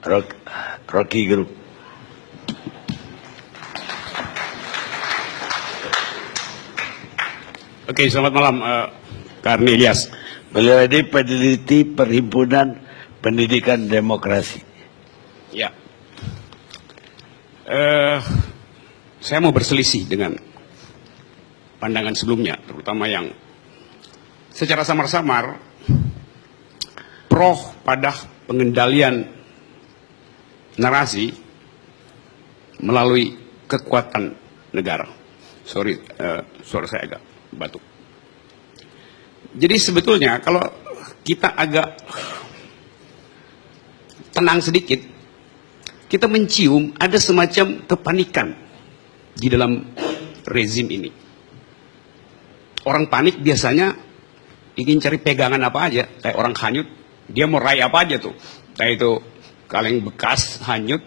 Rocky Group. Oke, selamat malam, Karni Ilyas. Beliau ini peneliti Perhimpunan Pendidikan Demokrasi. Ya, saya mau berselisih dengan pandangan sebelumnya, terutama yang secara samar-samar pro pada pengendalian narasi melalui kekuatan negara. Sorry, suara saya agak batuk. Jadi sebetulnya kalau kita agak tenang sedikit, kita mencium ada semacam kepanikan di dalam rezim ini. Orang panik biasanya ingin cari pegangan apa aja, kayak orang hanyut, dia mau raih apa aja tuh. Kayak itu kaleng bekas, hanyut,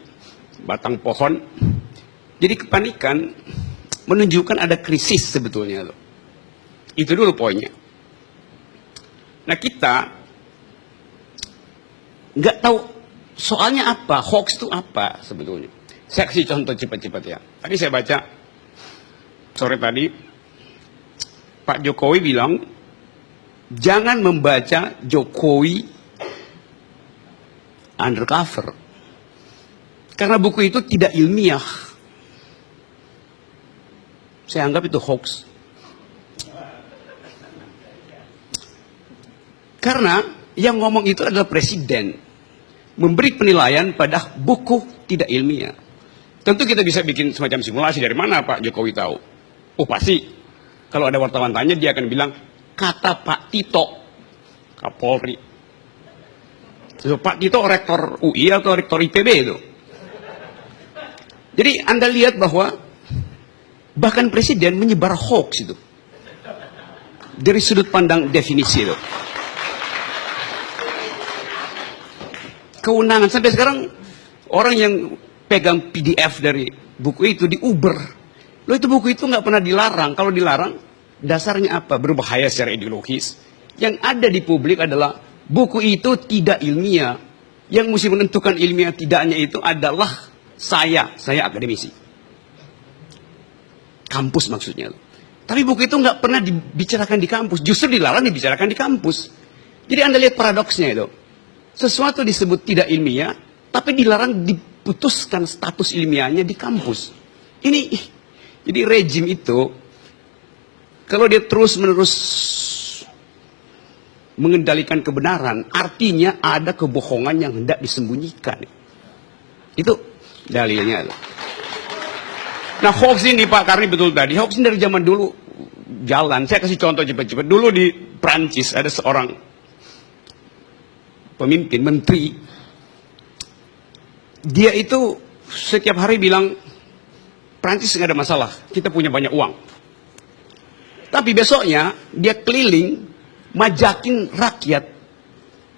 batang pohon. Jadi kepanikan menunjukkan ada krisis sebetulnya loh. Itu dulu poinnya. Nah kita nggak tahu soalnya apa, hoax itu apa sebetulnya. Saya kasih contoh cepat-cepat ya. Tadi saya baca sore tadi, Pak Jokowi bilang, jangan membaca Jokowi undercover. Karena buku itu tidak ilmiah. Saya anggap itu hoax. Karena yang ngomong itu adalah presiden. Memberi penilaian pada buku tidak ilmiah. Tentu kita bisa bikin semacam simulasi. Dari mana Pak Jokowi tahu? Oh pasti. Kalau ada wartawan tanya dia akan bilang, kata Pak Tito, Kapolri. So, Pak Tito rektor UI atau rektor IPB itu. Jadi Anda lihat bahwa bahkan presiden menyebar hoax itu. Dari sudut pandang definisi itu. Keundangan sampai sekarang orang yang pegang PDF dari buku itu di Uber. Loh itu buku itu nggak pernah dilarang. Kalau dilarang dasarnya apa? Berbahaya secara ideologis. Yang ada di publik adalah buku itu tidak ilmiah. Yang mesti menentukan ilmiah tidaknya itu adalah saya akademisi. Kampus maksudnya. Tapi buku itu nggak pernah dibicarakan di kampus. Justru dilarang dibicarakan di kampus. Jadi Anda lihat paradoksnya itu. Sesuatu disebut tidak ilmiah, tapi dilarang diputuskan status ilmiahnya di kampus. Ini, jadi rejim itu, kalau dia terus-menerus mengendalikan kebenaran, artinya ada kebohongan yang hendak disembunyikan. Itu dalilnya. Nah hoax ini Pak Karni betul tadi, hoax ini dari zaman dulu jalan. Saya kasih contoh cepat-cepat. Dulu di Prancis ada seorang pemimpin, menteri, dia itu setiap hari bilang, Prancis nggak ada masalah, kita punya banyak uang. Tapi besoknya dia keliling, majakin rakyat,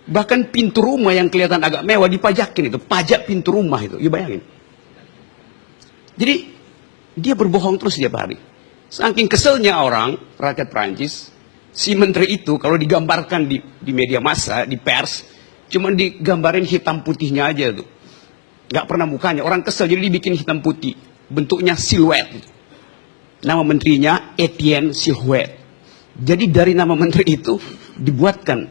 bahkan pintu rumah yang kelihatan agak mewah dipajakin itu, pajak pintu rumah itu, you bayangin. Jadi dia berbohong terus setiap hari. Saking keselnya orang, rakyat Prancis, si menteri itu kalau digambarkan di media massa, di pers, cuma digambarin hitam putihnya aja tuh. Gak pernah mukanya. Orang kesel jadi dibikin hitam putih. Bentuknya siluet. Nama menterinya Etienne Siluet. Jadi dari nama menteri itu dibuatkan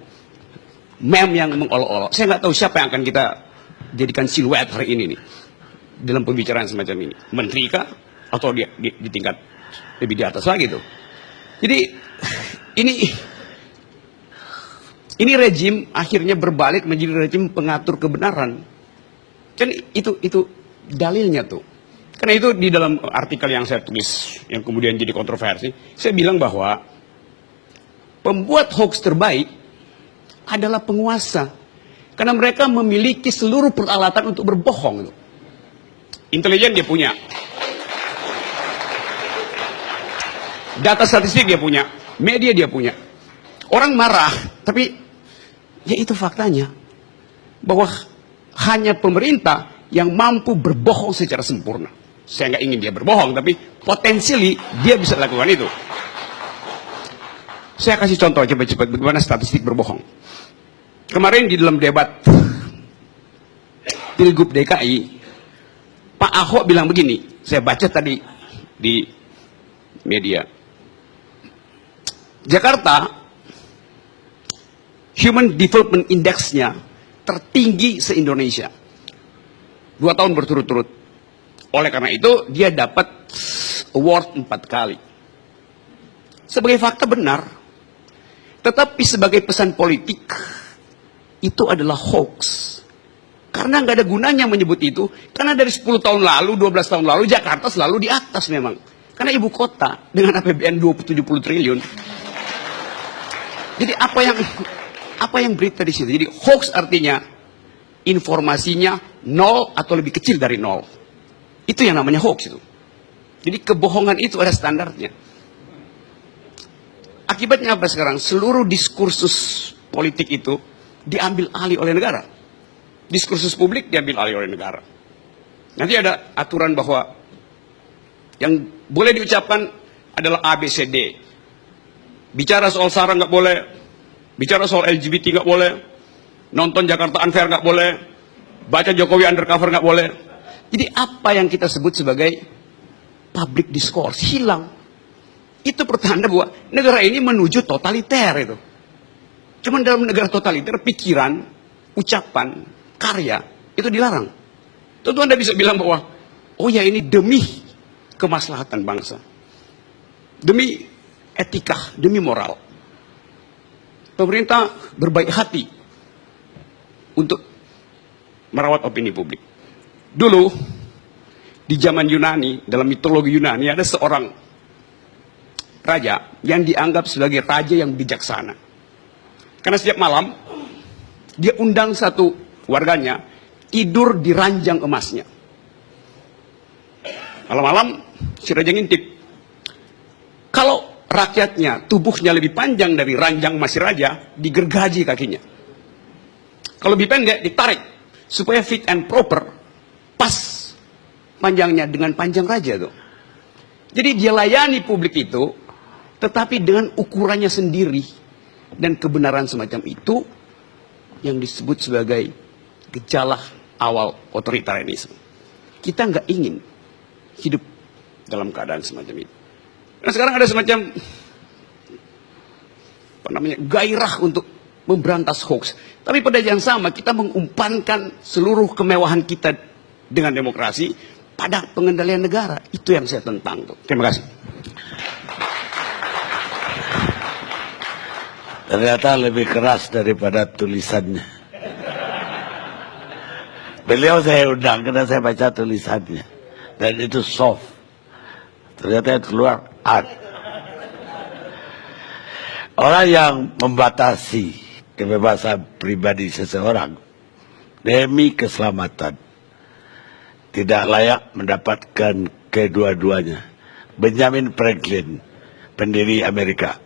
meme yang mengolok-olok. Saya nggak tahu siapa yang akan kita jadikan siluet hari ini nih. Dalam pembicaraan semacam ini. Menteri kah? Atau dia di tingkat lebih di atas lagi tuh. Jadi ini rejim akhirnya berbalik menjadi rejim pengatur kebenaran. Kan itu dalilnya tuh. Karena itu di dalam artikel yang saya tulis, yang kemudian jadi kontroversi, saya bilang bahwa pembuat hoax terbaik adalah penguasa. Karena mereka memiliki seluruh peralatan untuk berbohong. Intelijen dia punya. Data statistik dia punya. Media dia punya. Orang marah, tapi ya itu faktanya. Bahwa hanya pemerintah yang mampu berbohong secara sempurna. Saya nggak ingin dia berbohong, tapi potensially dia bisa lakukan itu. Saya kasih contoh cepat-cepat bagaimana statistik berbohong. Kemarin di dalam debat Pilgub DKI, Pak Ahok bilang begini, saya baca tadi di media. Jakarta, Human Development Index-nya tertinggi se-Indonesia. 2 tahun berturut-turut. Oleh karena itu, dia dapat award 4 kali. Sebagai fakta benar, tetapi sebagai pesan politik, itu adalah hoax. Karena nggak ada gunanya menyebut itu, karena dari 10 tahun lalu, 12 tahun lalu, Jakarta selalu di atas memang. Karena ibu kota dengan APBN 70 triliun. Jadi apa yang berita di situ? Jadi hoax artinya informasinya nol atau lebih kecil dari nol. Itu yang namanya hoax itu. Jadi kebohongan itu ada standarnya. Akibatnya apa sekarang? Seluruh diskursus politik itu diambil alih oleh negara. Diskursus publik diambil alih oleh negara. Nanti ada aturan bahwa yang boleh diucapkan adalah ABCD. Bicara soal SARA nggak boleh, bicara soal LGBT nggak boleh, nonton Jakarta Unfair nggak boleh, baca Jokowi undercover nggak boleh. Jadi apa yang kita sebut sebagai public discourse hilang. Itu pertanda bahwa negara ini menuju totaliter itu. Cuman dalam negara totaliter pikiran, ucapan, karya itu dilarang. Tentu Anda bisa bilang bahwa oh ya ini demi kemaslahatan bangsa, demi etika, demi moral. Pemerintah berbaik hati untuk merawat opini publik. Dulu di zaman Yunani, dalam mitologi Yunani ada seorang raja yang dianggap sebagai raja yang bijaksana. Karena setiap malam dia undang satu warganya tidur di ranjang emasnya. Malam-malam si raja ngintip. Kalau rakyatnya tubuhnya lebih panjang dari ranjang emas si raja, digergaji kakinya. Kalau lebih pendek ditarik supaya fit and proper, pas panjangnya dengan panjang raja tuh. Jadi dia layani publik itu, tetapi dengan ukurannya sendiri. Dan kebenaran semacam itu yang disebut sebagai gejala awal otoritarianisme. Kita nggak ingin hidup dalam keadaan semacam itu. Nah sekarang ada semacam gairah untuk memberantas hoax. Tapi pada yang sama kita mengumpankan seluruh kemewahan kita dengan demokrasi pada pengendalian negara. Itu yang saya tentang tuh. Terima kasih. Ternyata lebih keras daripada tulisannya. Beliau saya undang karena saya baca tulisannya. Dan itu soft. Ternyata yang keluar hard. Orang yang membatasi kebebasan pribadi seseorang demi keselamatan tidak layak mendapatkan kedua-duanya. Benjamin Franklin, pendiri Amerika,